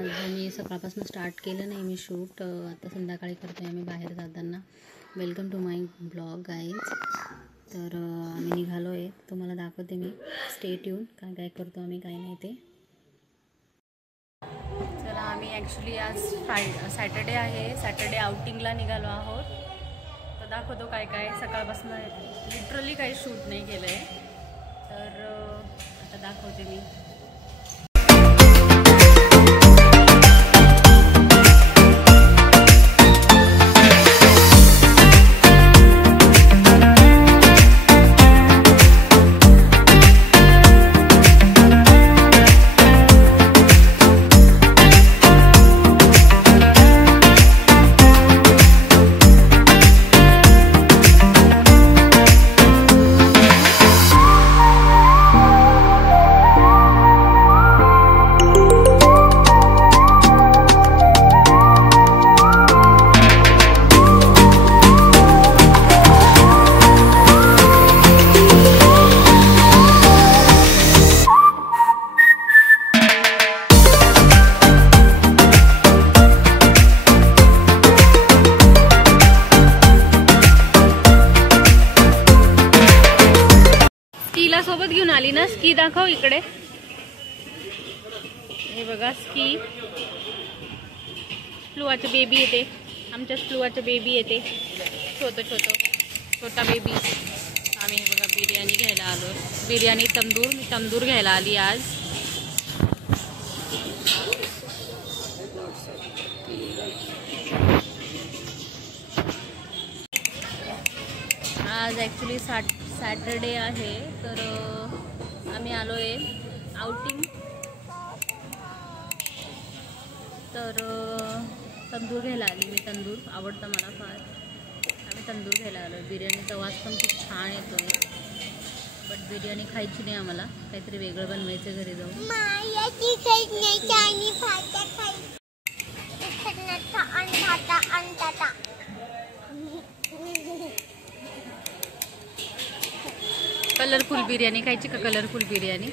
आज मी सकाळपासून स्टार्ट केलं नाही मी शूट, आता संध्याकाळी करतो आहे आम्ही बाहेर जाताना. Welcome to my blog guys. तर आम्ही निघालो आहे, तुम्हाला दाखवते मी. स्टे ट्यून, काय काय करतो आम्ही काय नाही ते. चला, आम्ही ॲक्च्युली आज सॅटर्डे आहे, सॅटर्डे आउटिंगला निघालो आहोत. तर दाखवतो काय काय. सकाळपासून लिटरली काही शूट नाही केलं आहे, तर आता दाखवते मी. सोबत घेऊन आली ना. स्की दाखव इकडे. हे बघा स्की. स्प्लूवाचे बेबी येते, आमच्या स्प्लूवाचे बेबी येते, छोटा बेबी. आम्ही हे बघा बिर्याणी घ्यायला आलो. बिर्याणी मी तंदूर घ्यायला आली आज. आज ॲक्च्युली सॅटरडे आहे, तर आम्ही आलो आहे आउटिंग. तर तंदूर घ्यायला आली मी. तंदूर आवडतं मला फार. आम्ही तंदूर घ्यायला आलो आहे. बिर्याणीचा वास पण खूप छान येतो आहे, बट बिर्याणी खायची नाही आम्हाला, काहीतरी वेगळं बनवायचं घरी जाऊन. कलरफुल बिर्याणी खायची का? कलरफुल बिर्याणी.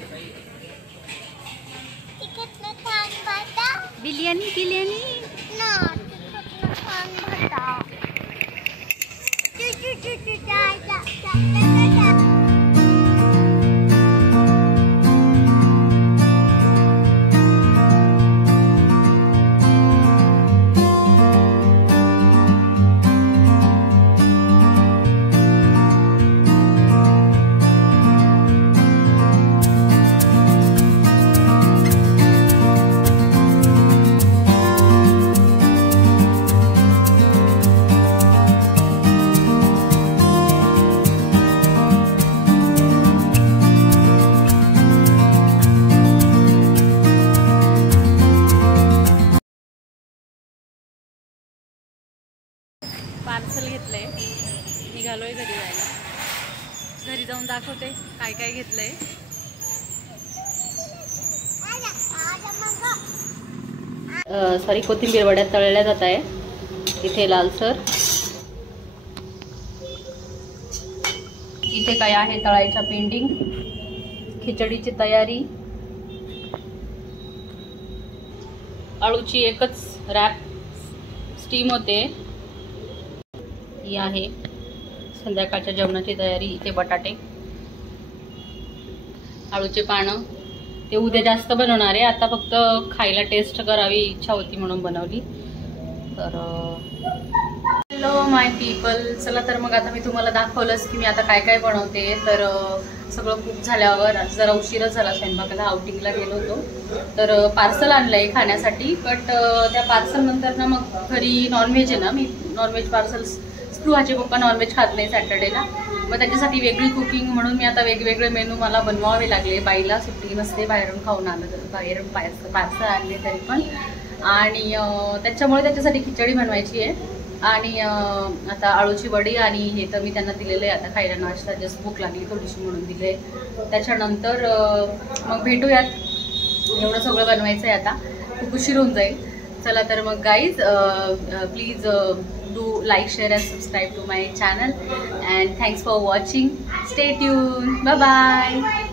बिर्याणी पार्सल घेतलंय, निघालोय घरी जायला. घरी जाऊन दाखवते काय काय घेतलंय. सॉरी, कोथिंबीर वड्या तळल्या जात आहे इथे लालसर. इथे काय आहे तळायच्या पेंडिंग. खिचडीची तयारी. आळूची एकच रॅप स्टीम होते. ही आहे संध्याकाळच्या जेवणाची तयारी. इथे बटाटे, आळूचे पानं. ते उद्या जास्त बनवणार आहे, आता फक्त खायला टेस्ट करावी इच्छा होती म्हणून बनवली. तर हॅलो माय पीपल. चला, तर मग आता मी तुम्हाला दाखवलंच की मी आता काय काय बनवते. तर सगळं कुक झाल्यावर जरा उशीरच झाला स्वयंपाकाला. आउटिंगला गेलो होतो, तर पार्सल आणलंय खाण्यासाठी. बट त्या पार्सल नंतर ना मग घरी नॉनव्हेज आहे ना, मी नॉनव्हेज पार्सल. स्प्लूचे पप्पा नॉनव्हेज खात नाही सॅटर्डेला, मग त्याच्यासाठी वेगळी कुकिंग म्हणून मी आता वेगवेगळे मेनू मला बनवावे लागले. बाईला सुट्टी नसते, बाहेरून खाऊन आलं तर बाहेरून पार्सल आणले तरी पण. आणि त्याच्यामुळे त्याच्यासाठी खिचडी बनवायची आहे. आणि आता आळूची वडी आणि हे तर मी त्यांना दिलेलं आहे आता खायला नाश्ता. जस्ट भूक लागली थोडीशी म्हणून दिले. त्याच्यानंतर मग भेटूयात. एवढं सगळं बनवायचं आहे आता, खूप उशीर होऊन जाईल. चला तर मग guys, please do like, share and subscribe to my channel, and thanks for watching. Stay tuned. Bye bye.